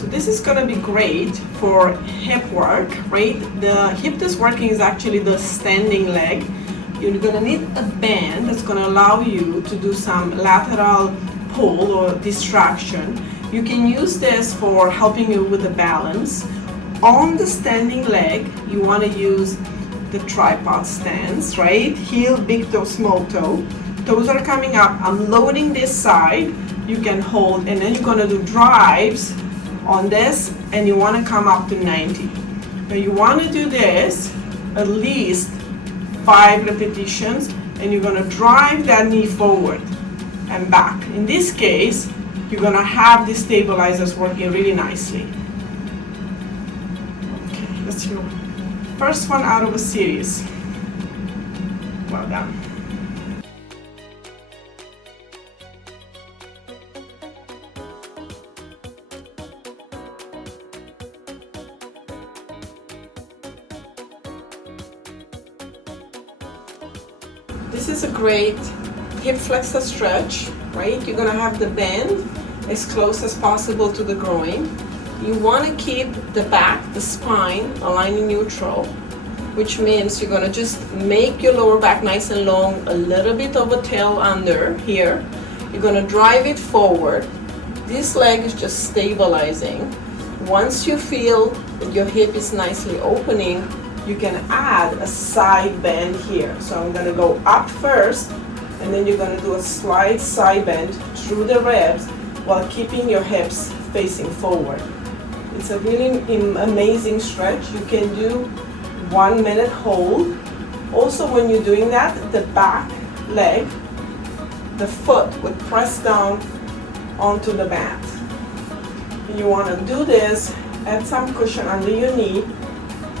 So this is going to be great for hip work, right? The hip that's working is actually the standing leg. You're going to need a band that's going to allow you to do some lateral pull or distraction. You can use this for helping you with the balance. On the standing leg, you want to use the tripod stance, right? Heel, big toe, small toe. Toes are coming up. I'm loading this side. You can hold, and then you're going to do drives on this, and you want to come up to 90. Now you want to do this at least 5 repetitions, and you're going to drive that knee forward and back. In this case, you're going to have the stabilizers working really nicely. Okay, that's your first one out of a series. Well done. This is a great hip flexor stretch, right? You're gonna have the band as close as possible to the groin. You wanna keep the back, the spine aligned in neutral, which means you're gonna just make your lower back nice and long, a little bit of a tail under here. You're gonna drive it forward. This leg is just stabilizing. Once you feel that your hip is nicely opening, you can add a side bend here. So I'm gonna go up first, and then you're gonna do a slight side bend through the ribs while keeping your hips facing forward. It's a really amazing stretch. You can do 1 minute hold. Also, when you're doing that, the back leg, the foot would press down onto the mat. You wanna do this, add some cushion under your knee,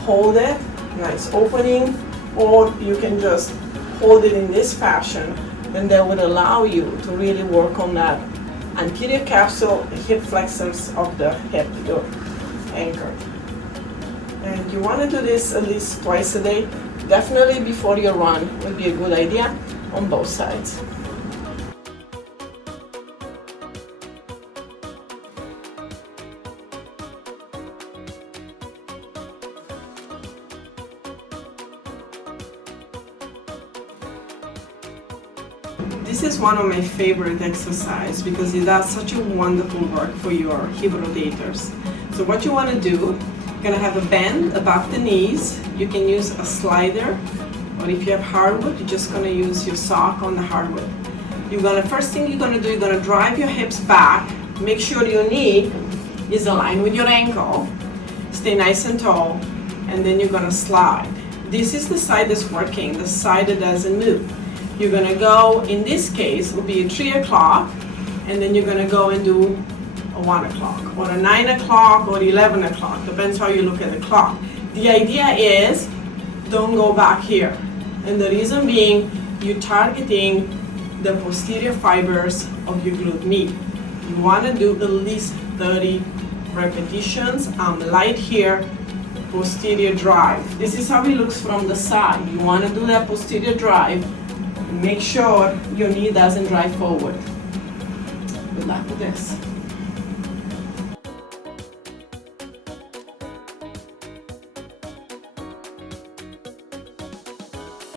hold it, nice opening, or you can just hold it in this fashion, then that would allow you to really work on that anterior capsule, the hip flexors of the hip, your anchor. And you want to do this at least twice a day. Definitely before your run would be a good idea on both sides. This is one of my favorite exercises because it does such a wonderful work for your hip rotators. So what you want to do, you're going to have a band above the knees. You can use a slider, or if you have hardwood, you're just going to use your sock on the hardwood. First thing you're going to do, you're going to drive your hips back. Make sure your knee is aligned with your ankle. Stay nice and tall, and then you're going to slide. This is the side that's working, the side that doesn't move. You're gonna go, in this case, will be at 3 o'clock, and then you're gonna go and do a 1 o'clock, or a 9 o'clock, or 11 o'clock, depends how you look at the clock. The idea is, don't go back here. And the reason being, you're targeting the posterior fibers of your glute med. You wanna do at least 30 repetitions. I'm light here, posterior drive. This is how it looks from the side. You wanna do that posterior drive. Make sure your knee doesn't drive forward. Good luck with this.